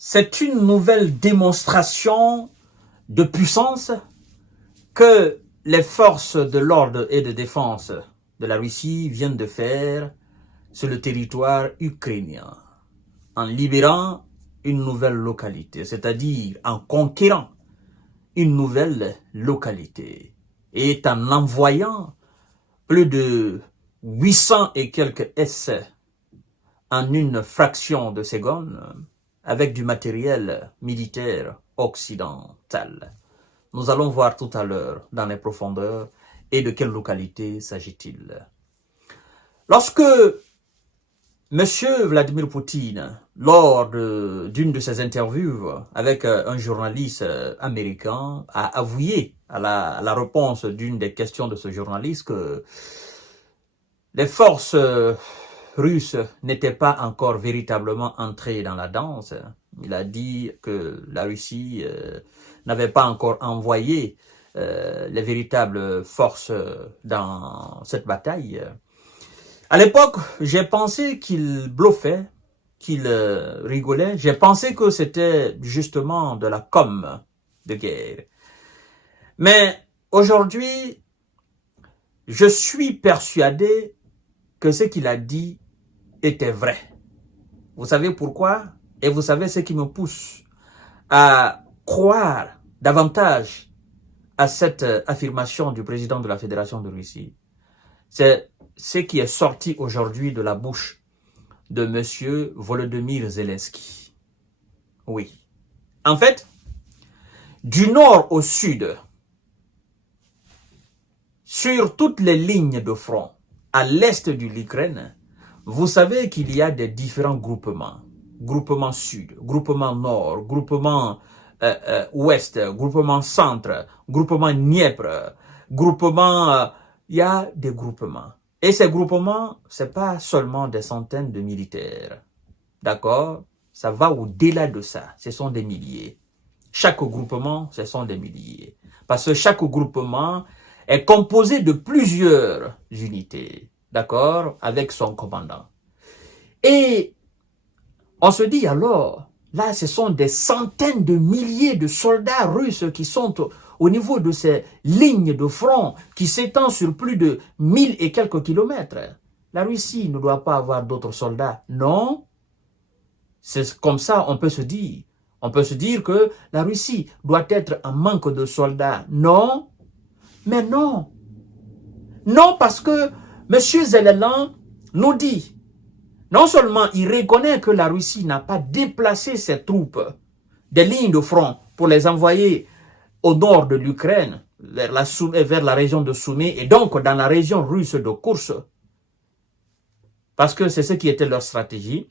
C'est une nouvelle démonstration de puissance que les forces de l'ordre et de défense de la Russie viennent de faire sur le territoire ukrainien, en libérant une nouvelle localité, c'est-à-dire en conquérant une nouvelle localité, et en envoyant plus de 800 et quelques essais en une fraction de seconde avec du matériel militaire occidental. Nous allons voir tout à l'heure dans les profondeurs et de quelle localité s'agit-il. Lorsque M. Vladimir Poutine, lors d'une de ses interviews avec un journaliste américain, a avoué à la réponse d'une des questions de ce journaliste que les forces russes n'étaient pas encore véritablement entrées dans la danse. Il a dit que la Russie n'avait pas encore envoyé les véritables forces dans cette bataille. À l'époque, j'ai pensé qu'il bluffait, qu'il rigolait. J'ai pensé que c'était justement de la com de guerre. Mais aujourd'hui, je suis persuadé que ce qu'il a dit était vrai. Vous savez pourquoi? Et vous savez ce qui me pousse à croire davantage à cette affirmation du président de la Fédération de Russie. C'est ce qui est sorti aujourd'hui de la bouche de M. Volodymyr Zelensky. Oui. En fait, du nord au sud, sur toutes les lignes de front, à l'est de l'Ukraine, vous savez qu'il y a des différents groupements. Groupement sud, groupement nord, groupement ouest, groupement centre, groupement Dniepr, groupement... il y a des groupements. Et ces groupements, c'est pas seulement des centaines de militaires. D'accord? Ça va au-delà de ça. Ce sont des milliers. Chaque groupement, ce sont des milliers. Parce que chaque groupement est composé de plusieurs unités. D'accord? Avec son commandant. Et on se dit alors, là, ce sont des centaines de milliers de soldats russes qui sont au niveau de ces lignes de front qui s'étendent sur plus de 1000 et quelques kilomètres. La Russie ne doit pas avoir d'autres soldats. Non. C'est comme ça, on peut se dire. On peut se dire que la Russie doit être en manque de soldats. Non. Mais non. Non, parce que M. Zelensky nous dit, non seulement il reconnaît que la Russie n'a pas déplacé ses troupes des lignes de front pour les envoyer au nord de l'Ukraine, vers la région de Soumy, et donc dans la région russe de Koursk, parce que c'est ce qui était leur stratégie.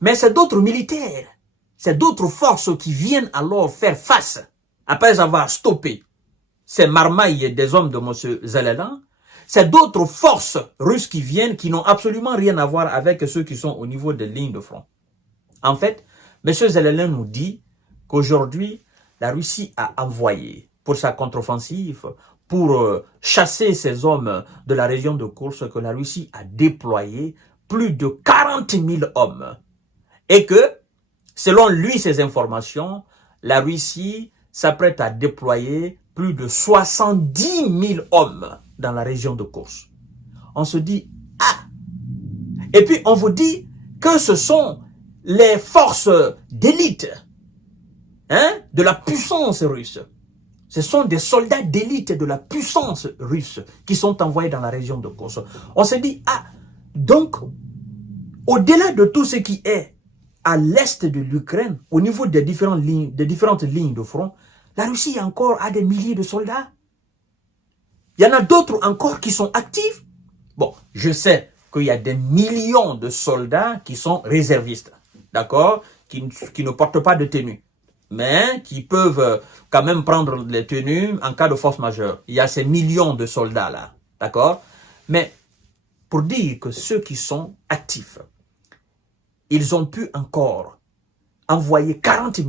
Mais c'est d'autres militaires, c'est d'autres forces qui viennent alors faire face, après avoir stoppé ces marmailles des hommes de M. Zelensky. C'est d'autres forces russes qui viennent, qui n'ont absolument rien à voir avec ceux qui sont au niveau des lignes de front. En fait, M. Zelensky nous dit qu'aujourd'hui, la Russie a envoyé pour sa contre-offensive, pour chasser ces hommes de la région de Koursk, que la Russie a déployé plus de 40 000 hommes. Et que, selon lui, ces informations, la Russie s'apprête à déployer plus de 70 000 hommes dans la région de Koursk. On se dit, ah! Et puis on vous dit que ce sont les forces d'élite, de la puissance russe. Ce sont des soldats d'élite de la puissance russe qui sont envoyés dans la région de Koursk. On se dit, ah, donc, au-delà de tout ce qui est à l'est de l'Ukraine, au niveau des différentes lignes de front, la Russie encore a des milliers de soldats. Il y en a d'autres encore qui sont actifs. Bon, je sais qu'il y a des millions de soldats qui sont réservistes, d'accord, qui ne portent pas de tenue, mais qui peuvent quand même prendre les tenues en cas de force majeure. Il y a ces millions de soldats-là, d'accord. Mais pour dire que ceux qui sont actifs, ils ont pu encore envoyer 40 000,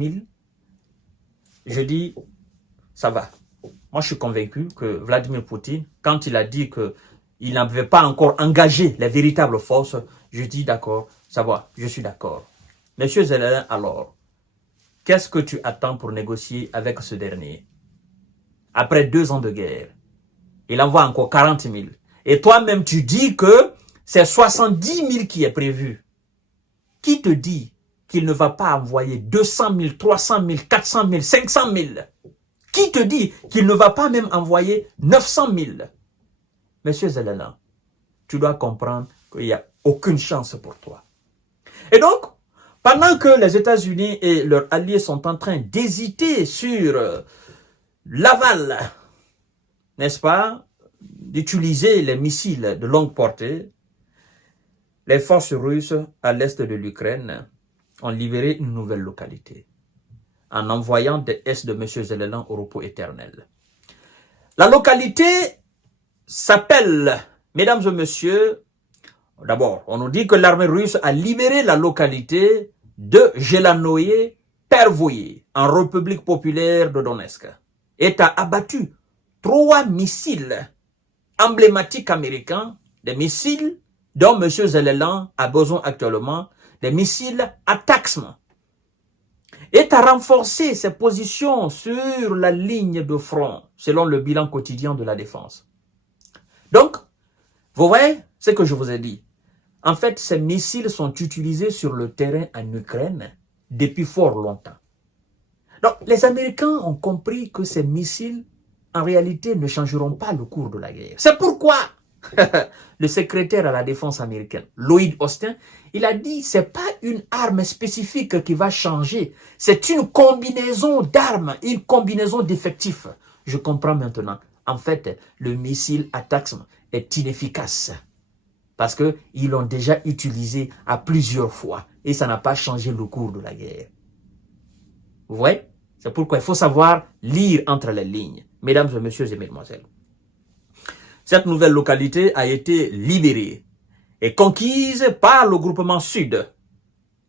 je dis, ça va. Moi, je suis convaincu que Vladimir Poutine, quand il a dit qu'il n'avait pas encore engagé les véritables forces, je dis d'accord, ça va, je suis d'accord. Monsieur Zelensky, alors, qu'est-ce que tu attends pour négocier avec ce dernier? Après 2 ans de guerre, il envoie encore 40 000. Et toi-même, tu dis que c'est 70 000 qui est prévu. Qui te dit qu'il ne va pas envoyer 200 000, 300 000, 400 000, 500 000? Qui te dit qu'il ne va pas même envoyer 900 000? Monsieur Zelensky, tu dois comprendre qu'il n'y a aucune chance pour toi. Et donc, pendant que les États-Unis et leurs alliés sont en train d'hésiter sur l'aval, n'est-ce pas, d'utiliser les missiles de longue portée, les forces russes à l'est de l'Ukraine ont libéré une nouvelle localité en envoyant des S de M. Zelensky au repos éternel. La localité s'appelle, mesdames et messieurs, d'abord, on nous dit que l'armée russe a libéré la localité de Zelenoye Pervoye en République populaire de Donetsk et a abattu 3 missiles emblématiques américains, des missiles dont M. Zelensky a besoin actuellement, des missiles ATACMS, et a renforcé ses positions sur la ligne de front, selon le bilan quotidien de la défense. Donc, vous voyez ce que je vous ai dit. En fait, ces missiles sont utilisés sur le terrain en Ukraine depuis fort longtemps. Donc, les Américains ont compris que ces missiles, en réalité, ne changeront pas le cours de la guerre. C'est pourquoi le secrétaire à la défense américaine, Lloyd Austin, il a dit c'est pas une arme spécifique qui va changer, c'est une combinaison d'armes, une combinaison d'effectifs. Je comprends maintenant. En fait, le missile ATACMS est inefficace parce qu'ils l'ont déjà utilisé à plusieurs fois et ça n'a pas changé le cours de la guerre. Vous voyez? C'est pourquoi il faut savoir lire entre les lignes, mesdames et messieurs et mesdemoiselles. Cette nouvelle localité a été libérée et conquise par le groupement Sud.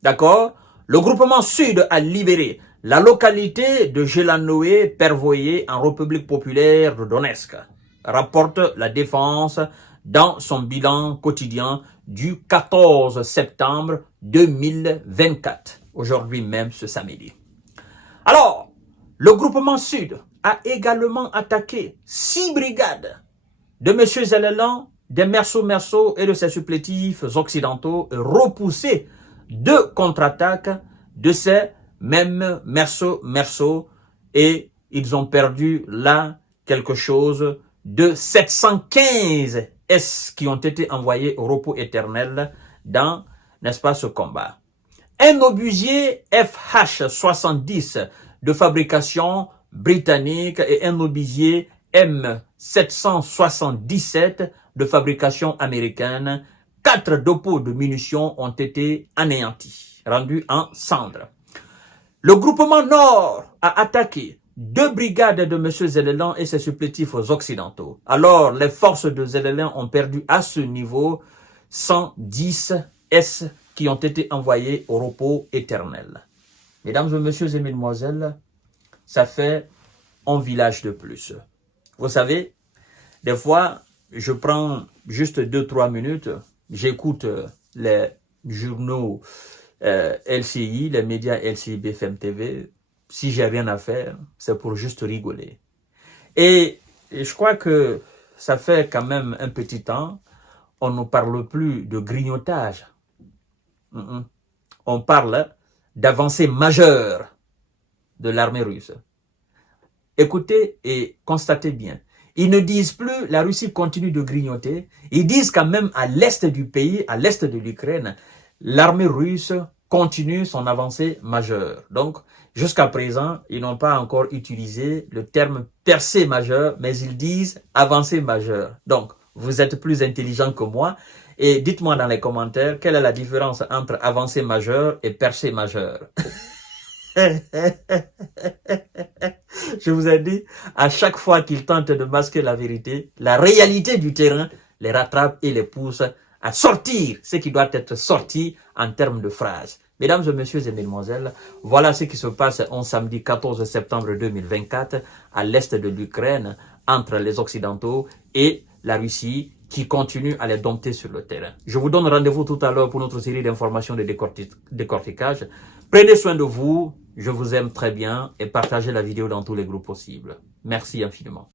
D'accord? Le groupement Sud a libéré la localité de Zelenoye Pervoye en République populaire de Donetsk, rapporte la défense dans son bilan quotidien du 14 septembre 2024, aujourd'hui même ce samedi. Alors, le groupement Sud a également attaqué 6 brigades de M. Zelensky, des Merceaux et de ses supplétifs occidentaux, et repoussé 2 contre-attaques de ces mêmes Merceaux et ils ont perdu là quelque chose de 715 S qui ont été envoyés au repos éternel dans, n'est-ce pas, ce combat. Un obusier FH-70 de fabrication britannique et un obusier M777 de fabrication américaine, 4 dépôts de munitions ont été anéantis, rendus en cendres. Le groupement Nord a attaqué 2 brigades de M. Zelensky et ses supplétifs occidentaux. Alors, les forces de Zelensky ont perdu à ce niveau 110 S qui ont été envoyés au repos éternel. Mesdames et messieurs et mesdemoiselles, ça fait un village de plus. Vous savez, des fois, je prends juste 2-3 minutes, j'écoute les journaux LCI, les médias LCI, BFM TV. Si j'ai rien à faire, c'est pour juste rigoler. Et je crois que ça fait quand même un petit temps, on ne parle plus de grignotage. On parle d'avancée majeure de l'armée russe. Écoutez et constatez bien. Ils ne disent plus la Russie continue de grignoter. Ils disent quand même à l'est du pays, à l'est de l'Ukraine, l'armée russe continue son avancée majeure. Donc, jusqu'à présent, ils n'ont pas encore utilisé le terme percée majeure, mais ils disent avancée majeure. Donc, vous êtes plus intelligent que moi. Et dites-moi dans les commentaires, quelle est la différence entre avancée majeure et percée majeure? Je vous ai dit, à chaque fois qu'ils tentent de masquer la vérité, la réalité du terrain les rattrape et les pousse à sortir ce qui doit être sorti en termes de phrases. Mesdames et messieurs et mesdemoiselles, voilà ce qui se passe un samedi 14 septembre 2024 à l'est de l'Ukraine entre les Occidentaux et la Russie qui continue à les dompter sur le terrain. Je vous donne rendez-vous tout à l'heure pour notre série d'informations de décortiquage. Prenez soin de vous, je vous aime très bien et partagez la vidéo dans tous les groupes possibles. Merci infiniment.